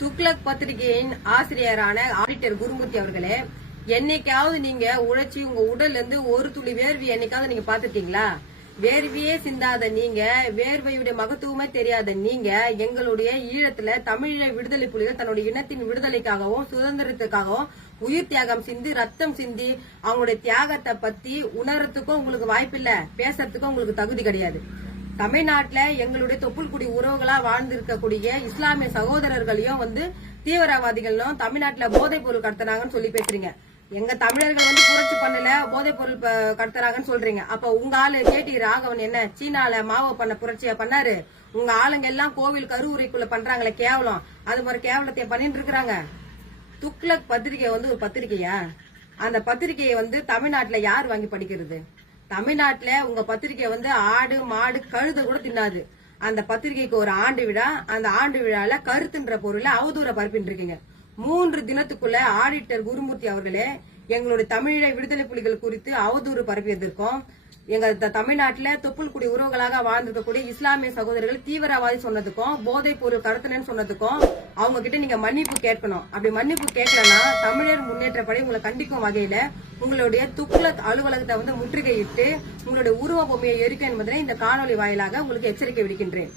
துக்ளக் பத்திரிகையின் ஆசிரியரான ஆடிட்டர் குருமூர்த்தி அவர்களே, என்னைக்காவது நீங்க உழைச்சி உங்க உடல்ல இருந்து ஒரு துளி வேர்வை என்னைக்காவது நீங்க பாத்துட்டீங்களா? வேர்வையே சிந்தாத நீங்க, வேர்வையுடைய மகத்துவமே தெரியாத நீங்க, எங்களுடைய ஈழத்துல தமிழீழ விடுதலை புலிகள் தன்னுடைய இனத்தின் விடுதலைக்காகவும் சுதந்திரத்துக்காகவும் உயிர் தியாகம் சிந்தி ரத்தம் சிந்தி அவங்களுடைய தியாகத்தை பத்தி உணர்றதுக்கும் உங்களுக்கு வாய்ப்பில்ல, பேசுறதுக்கும் உங்களுக்கு தகுதி கிடையாது. தமிழ்நாட்டுல எங்களுடைய தொப்புள்குடி உறவுகளா வாழ்ந்திருக்கக்கூடிய இஸ்லாமிய சகோதரர்களையும் தீவிரவாதிகளும் தமிழ்நாட்டுல போதைப் பொருள் கடத்தினாங்கன்னு சொல்லி பேசுறீங்க. எங்க தமிழர்கள் புரட்சி பண்ணல, போதைப் பொருள் கடத்துறாங்கன்னு சொல்றீங்க. அப்ப உங்க ஆளு கேடி ராகவன் என்ன சீனால மாவோ பண்ண புரட்சியா பண்ணாரு? உங்க ஆளுங்க எல்லாம் கோவில் கருவுரைக்குள்ள பண்றாங்களே கேவலம், அது மாதிரி கேவலத்தை பண்ணிட்டு இருக்கிறாங்க. துக்ளக் பத்திரிகை ஒரு பத்திரிகையா? அந்த பத்திரிகையை தமிழ்நாட்டுல யார் வாங்கி படிக்கிறது? தமிழ்நாட்டுல உங்க பத்திரிகை ஆடு மாடு கழுத கூட தின்னாது. அந்த பத்திரிகைக்கு ஒரு ஆண்டு விழா, அந்த ஆண்டு விழால கருத்துன்ற பொருளை அவதூற பரப்பிட்டு இருக்கீங்க. 3 தினத்துக்குள்ள ஆடிட்டர் குருமூர்த்தி அவர்களே, எங்களுடைய தமிழீழ விடுதலை புலிகள் குறித்து அவதூறு பரப்பியதற்கும், எங்க தமிழ்நாட்டுல தொப்புள்குடி உறவுகளாக வாழ்ந்திருக்கக்கூடிய இஸ்லாமிய சகோதரர்கள் தீவிரவாதி சொன்னதுக்கும், போதைப் பொருள் கடத்தலன்னு சொன்னதுக்கும் அவங்க கிட்ட நீங்க மன்னிப்பு கேட்கணும். அப்படி மன்னிப்பு கேட்கலன்னா தமிழர் முன்னேற்றப்படி உங்களை கண்டிக்கும் வகையில உங்களுடைய துக்ளக் அலுவலகத்தை முற்றுகையிட்டு உங்களுடைய உருவ பொம்மையை எரிக்க என்பதனை இந்த காணொலி வாயிலாக உங்களுக்கு எச்சரிக்கை விடுக்கின்றேன்.